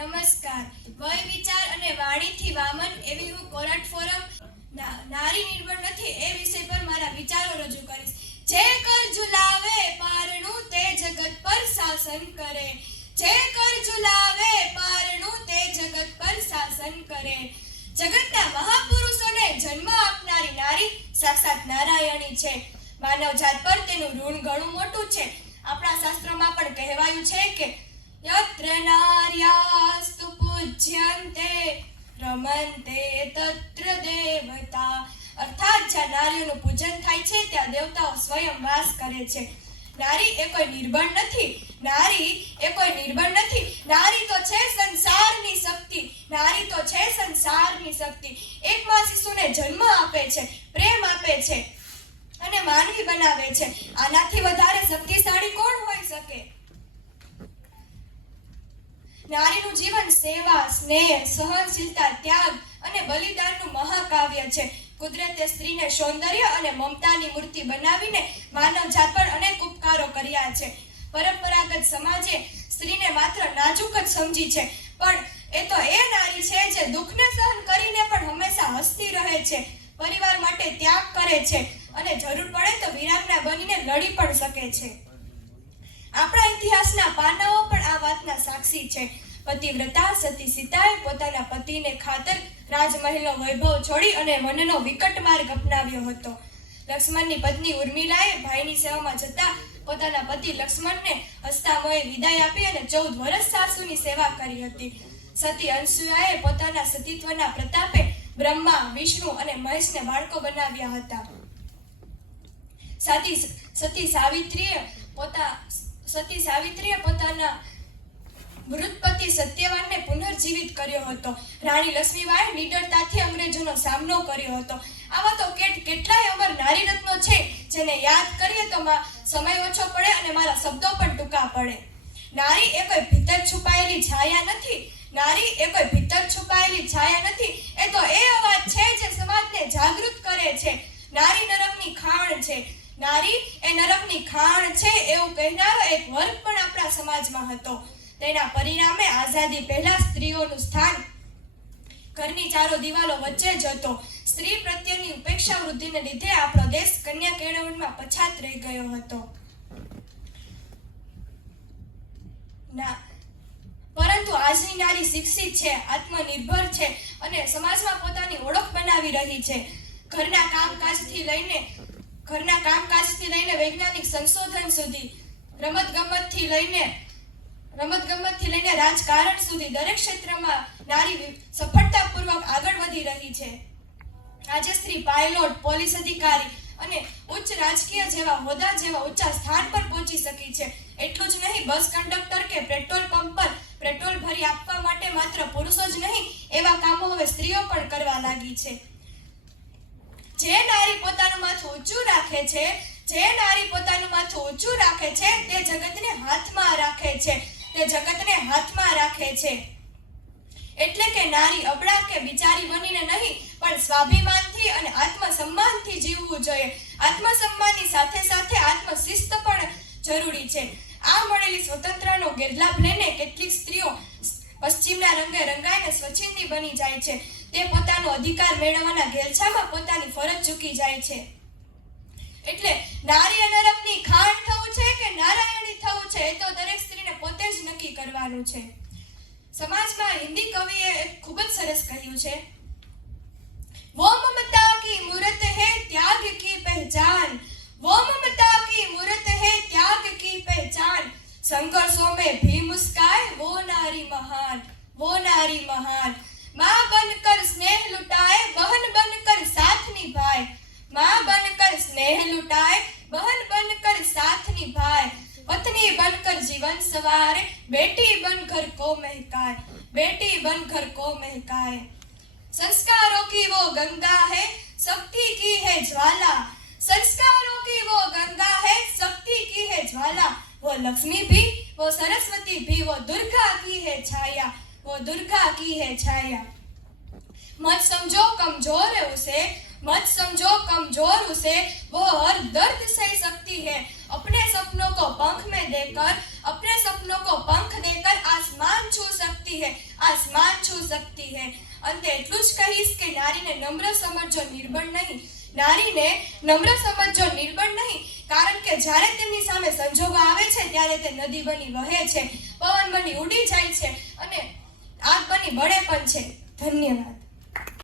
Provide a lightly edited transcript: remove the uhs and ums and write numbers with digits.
નમસ્કાર. વય વિચાર અને વાણીથી વામન એવી હું કોરટ ફોરમ નારી નિર્બળ નથી એ વિષય પર મારા વિચારો રજૂ કરીશ. જે કર ઝુલાવે પારણું તે જગત પર શાસન કરે. જે કર ઝુલાવે પારણું તે જગત પર શાસન કરે. જગતના મહાપુરુષોને જન્મ આપનારી નારી સાક્ષાત નારાયણી છે. માનવ જાત પર તેનું ઋણ ઘણું મોટું છે. આપણા શાસ્ત્રોમાં પણ કહેવાયું છે કે યત્ર નાર્યાસ્તુ પૂજ્યન્તે રમન્તે તત્ર દેવતા, અર્થાત જ્યાં નારીઓનું પૂજન થાય છે ત્યાં દેવતાઓ સ્વયં વાસ કરે છે. નારી એ કોઈ નિર્બળ નથી. નારી એ કોઈ નિર્બળ નથી. નારી તો છે સંસારની શક્તિ. નારી તો છે સંસારની શક્તિ. એક માં શિશુને જન્મ આપે છે, પ્રેમ આપે છે અને માનવી બનાવે છે. આનાથી વધારે શક્તિશાળી કોણ હોઈ શકે? નારીનું જીવન સેવા, સ્નેહ, સહનશીલતા, ત્યાગ અને બલિદાનનું મહાકાવ્ય છે. કુદરતે સ્ત્રીને સૌંદર્ય અને મમતાની મૂર્તિ બનાવીને માનવ જાત પર અનેક ઉપકારો કર્યા છે. પરંપરાગત સમાજે સ્ત્રીને માત્ર નાજુક જ સમજી છે, પણ એ તો એ નારી છે જે દુઃખને સહન કરીને પણ હંમેશા હસતી રહે છે, પરિવાર માટે ત્યાગ કરે છે અને જરૂર પડે તો વીરાંગના બનીને લડી પણ શકે છે. આપણા ઇતિહાસના પાનાઓ પણ આ વાતના સાક્ષી છે. પતિવ્રતા સતી સીતાએ પોતાના પતિને ખાતર રાજમહેલનો વૈભવ છોડી અને વનનો વિકટ માર્ગ અપનાવ્યો હતો. લક્ષ્મણની પત્ની ઉર્મિલાએ ભાઈની સેવામાં જતા પોતાના પતિ લક્ષ્મણને હસતા મોંએ વિદાય આપી અને 14 વર્ષ સાસુની સેવા કરી હતી. સતી અનસૂયાએ પોતાના સતીત્વના પ્રતાપે બ્રહ્મા, વિષ્ણુ અને મહેશને બાળકો બનાવ્યા હતા. સતી સાવિત્રીએ પોતાના મૃત પતિ સત્યવાનને પુનર્જીવિત કર્યો હતો. રાણી લક્ષ્મીબાઈએ નિડરતાથી અંગ્રેજોનો સામનો કર્યો હતો. આવા તો કેટલાય અમર નારી રત્નો છે જેને યાદ કરીએ તો સમય ઓછો પડે અને મારા શબ્દો પણ ટૂંકા પડે. નારી એ કોઈ ભીતર છુપાયેલી છાયા નથી. નારી એ કોઈ ભીતર છુપાયેલી છાયા નથી. એ તો એ અવાજ છે જે સમાજને જાગૃત કરે છે. નારી નરકની ખાણ છે. નારી એ નરકની ખાણ છે એવું કહેનારો એક વર્ગ પણ આપણા સમાજમાં હતો. તેના પરિણામે આઝાદી પહેલા સ્ત્રીઓનું સ્થાન ઘરની ચારો દિવાલો વચ્ચે જ હતો. સ્ત્રી પ્રત્યેની ઉપેક્ષા વૃદ્ધિને લીધે આપણો દેશ કન્યા કેળવણીમાં પછાત રહી ગયો હતો. પરંતુ આજની નારી શિક્ષિત છે, આત્મનિર્ભર છે અને સમાજમાં પોતાની ઓળખ બનાવી રહી છે. ઘરના કામકાજથી લઈને વૈજ્ઞાનિક સંશોધન સુધી, રમતગમતથી લઈને રાજકારણ સુધી દરેક ક્ષેત્રમાં નારી સફળતાપૂર્વક આગળ વધી રહી છે. આજે સ્ત્રી પાયલોટ, પોલીસ અધિકારી અને ઉચ્ચ રાજકીય જેવા હોદ્દા જેવા ઊંચા સ્થાન પર પહોંચી શકી છે. એટલું જ નહીં, બસ કંડક્ટર કે પેટ્રોલ પંપ પર પેટ્રોલ ભરી આપવા માટે માત્ર પુરુષો જ નહીં, એવા કામો હવે સ્ત્રીઓ પણ કરવા લાગી છે. જે નારી પોતાનું માથું ઊંચું રાખે છે, તે જગતને હાથમાં રાખે છે. એટલે કે નારી અબળા કે બિચારી બનીને નહીં, પણ સ્વાભિમાનથી અને આત્મસન્માનથી જીવવું જોઈએ. આત્મસન્માનની સાથે સાથે આત્મશિસ્ત પણ જરૂરી છે. આ મળેલી સ્વતંત્રનો ગેરલાભ લઈને કેટલીક સ્ત્રીઓ પશ્ચિમના રંગે રંગાઈને સ્વચ્છંદી બની જાય છે. તે પોતાનો અધિકાર મેળવવાના ઘેલછામાં પોતાની ફરજ ચૂકી જાય છે. એટલે નારી નરકની ખાણ થવું છે કે નારાયણી થવું છે એ તો દરેક સ્ત્રીને પોતે જ નક્કી કરવાનું છે. સમાજમાં હિન્દી કવિએ ખૂબ જ સરસ કહ્યું છે, વો મમતા કી મૂરત હૈ ત્યાગ કી પહેચાન, વો મમતા કી મૂરત હૈ ત્યાગ કી પહેચાન, સંઘર્ષોं में भी मुस्काए वो नारी महान, वो नारी महान, माँ बनकर स्नेह लुटाए बहन बनकर साथ निभाए, माँ बनकर स्नेह लुटाए बहन बनकर साथ निभाए, पत्नी बनकर जीवन सवारे बेटी बन घर को महकाए, बेटी बन घर को महकाए. संस्कारों की वो गंगा है शक्ति की है ज्वाला, संस्कारों की वो गंगा है शक्ति की है ज्वाला, वो लक्ष्मी भी वो सरस्वती भी वो दुर्गा की है छाया, वो दुर्गा की है छाया. मत समझो कमजोर उसे वो हर दर्द सह सकती है, अपने सपनों को पंख में देकर अपने सपनों को पंख देकर आसमान छू सकती है, आसमान छू सकती है। અંતે એટલું જ કહીશ કે નારીને નમ્ર સમજજો, નિર્બળ નહીં. નારીને નમ્ર સમજજો, નિર્બળ નહીં, કારણ કે જ્યારે તેમની સામે સંજોગો આવે છે ત્યારે તે નદી બની વહે છે, પવન બની ઉડી જાય છે અને આગ બની બળે પણ છે. ધન્યવાદ.